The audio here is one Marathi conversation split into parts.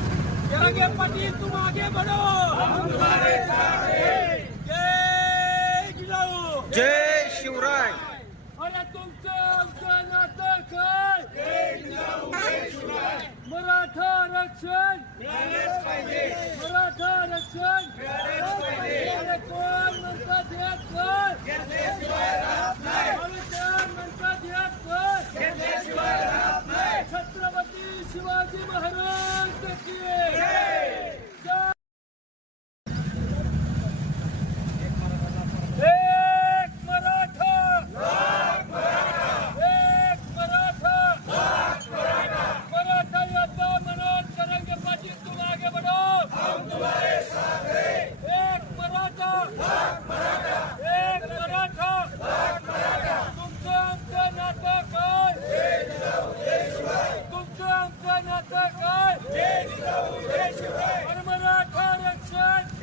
पाटील तुम आगे बढ़ो हम तुम्हारे साथ हैं जय जिजाऊ. जय शिवराय. अरे तुमचं आमचं नातं काय मराठा रक्षण. मराठा रक्षण अरे कोण म्हणतात यात कर अरे कोण म्हणतात यात कर छत्रपती शिवाजी महाराज की जय एक मराठा एक मराठा मराठा योद्धा मनोज करंगे पाटील तुम आगे बढ़ो हम तुम्हारे साथ हैं एक मराठा एक मराठा तुमचं आमचं नातं काय तुमचं आमचं नातं काय अरे मराठा रक्षण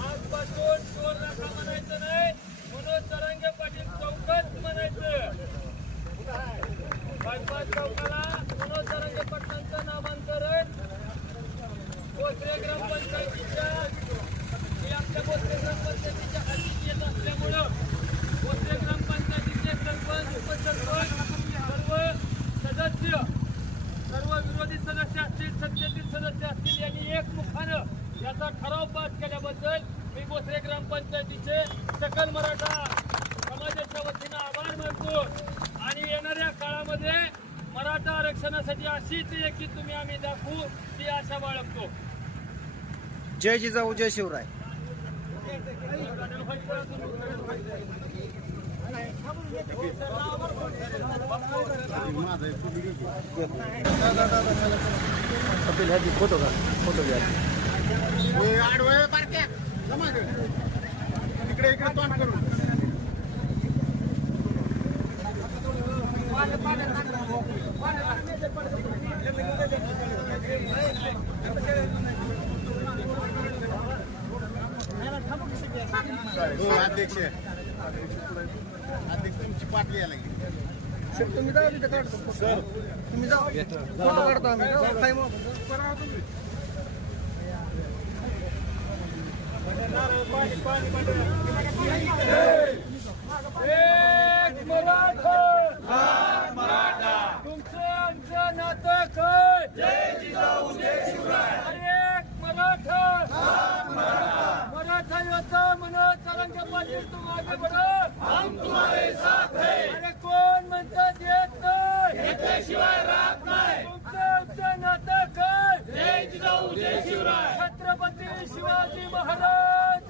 आजपासून टोल नाका म्हणायचं नाही मनोज तरंगे पाटील चौकात म्हणायचं. पाचपाच चौकाला मनोज तरंगे पाटलांचं नामांतरण. कोथरे ग्रामपंचायतीच्या ही आपल्या कोथरे ग्रामपंचायतीच्या हाती येत असल्यामुळं कोथरे ग्रामपंचायतीचे सरपंच उपसरपंच सर्व सदस्य विरोधी सदस्य असतील सत्तेतील सदस्य असतील यांनी एकमुखानं याचा ठराव पास केल्याबद्दल मी बोसरे ग्रामपंचायतीचे सकल मराठा समाजाच्या वतीनं आभार मानतो. आणि येणाऱ्या काळामध्ये मराठा आरक्षणासाठी अशीच एकी तुम्ही आम्ही दाखवू ती आशा बाळगतो. जय जिजाऊ जय शिवराय. कपिल ह्याची फोटो का फोटो घ्या इकडे इकडे तोंड करून अध्यक्ष. अध्यक्ष तुमची पाठ यायला लागली तुम्ही जाऊ तिथे काढतो सर तुम्ही जाऊ फोटो काढतो आम्ही टाईम काय मग? एक मराठा तुमचं आमचं नातं काय जय जिजाऊ जय शिवराय एक मराठा मराठा योद्धा मनोज तरंगे पाटील तुम आगे बढ़ो हम तुम्हारे साथ हैं. अरे कोण म्हणतात येत नाही याच्याशिवाय राहत नाही. तुमचं आमचं नातं काय? जय जिजाऊ जय शिवराय. छत्रपती शिवाजी महाराज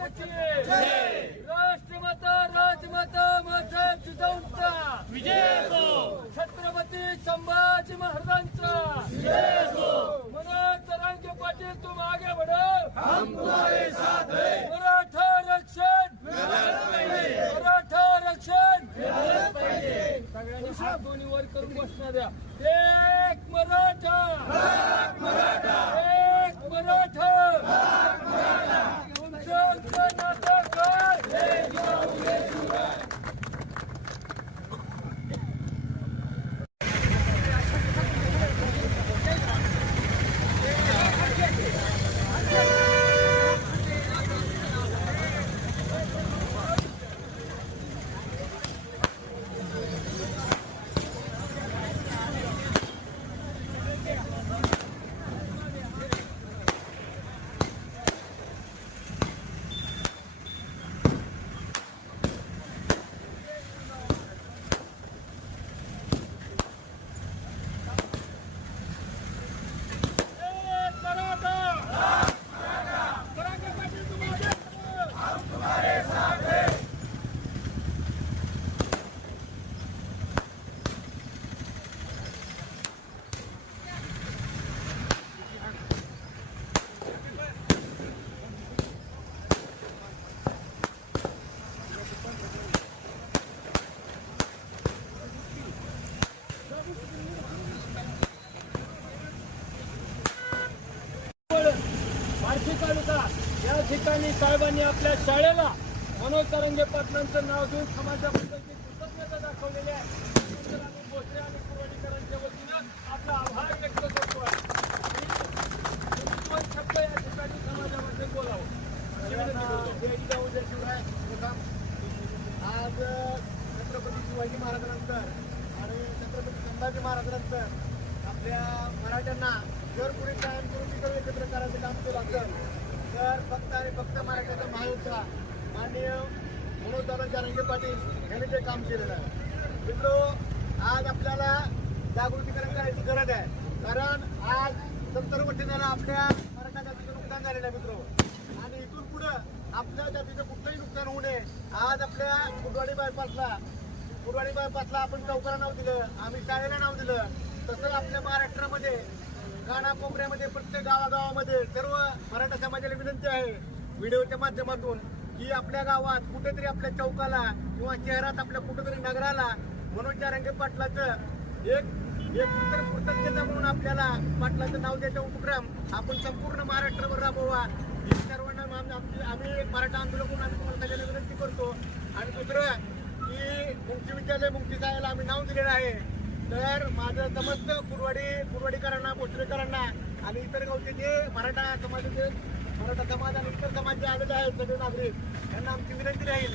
राष्ट्रमाता राजमाता माझा जिजाऊंचा. विजय असो. छत्रपती संभाजी महाराजांचा. विजय असो. ठिकाणी साहेबांनी आपल्या शाळेला मनोज तरंगे पाटलांचं नाव देऊन समाजाबद्दलची कृतज्ञता दाखवलेली आहे त्याबद्दल आम्ही भोसले आणि कुरवाडीकरांच्या वतीनं आपला आभार व्यक्त करतो आहे दोन शब्द या ठिकाणी समाजामध्ये बोलावं अशी विनंती करतो. जय शिवराय मुद्दाम. आज छत्रपती शिवाजी महाराजांनंतर आणि छत्रपती संभाजी महाराजांनंतर आपल्या मराठ्यांना जर पुढे कायमस्वरूपी जर एकत्र करायचं काम केलं असेल तर फक्त आणि फक्त मराठ्याचा महायुद्धा माननीय मनोजदादा जानंगे पाटील यांनी ते काम केलेलं आहे. मित्रो आज आपल्याला जागृतीकरण करायची गरज आहे. कारण आज सत्तर झालं आपल्या मराठा जातीचं नुकसान झालेलं आहे मित्रो. आणि इथून पुढं आपल्या जातीचं कुठलंही नुकसान होऊ नये. आज आपल्या कुडवाडी बायपासला कुडवाडी बायपासला आपण चौकाला नाव दिलं आम्ही शाळेला नाव दिलं. तसंच आपल्या महाराष्ट्रामध्ये कानाकोपऱ्यामध्ये प्रत्येक गावागावामध्ये सर्व मराठा समाजाला विनंती आहे व्हिडिओच्या माध्यमातून की आपल्या गावात कुठेतरी आपल्या चौकाला किंवा शहरात आपल्या कुठेतरी नगराला मनोज रंगे पाटलाचं एक एक उत्तर कृतज्ञता म्हणून आपल्याला पाटलाचं नाव द्यायचा उपक्रम आपण संपूर्ण महाराष्ट्रभर राबवा. ही सर्वांना आमची- आम्ही एक मराठा आंदोलन म्हणून आम्ही तुम्हाला सगळ्यांना विनंती करतो. आणि दुसरं की मुक्ती विद्यालय मुक्ती शाळेला आम्ही नाव दिलेलं आहे. तर माझं समस्त कुरवाडी कुरवाडीकरांना भोसलेकरांना आणि इतर गावचे जे मराठा समाजाचे मराठा समाज आणि इतर समाज जे आलेले आहेत सगळे नागरिक यांना आमची विनंती राहील.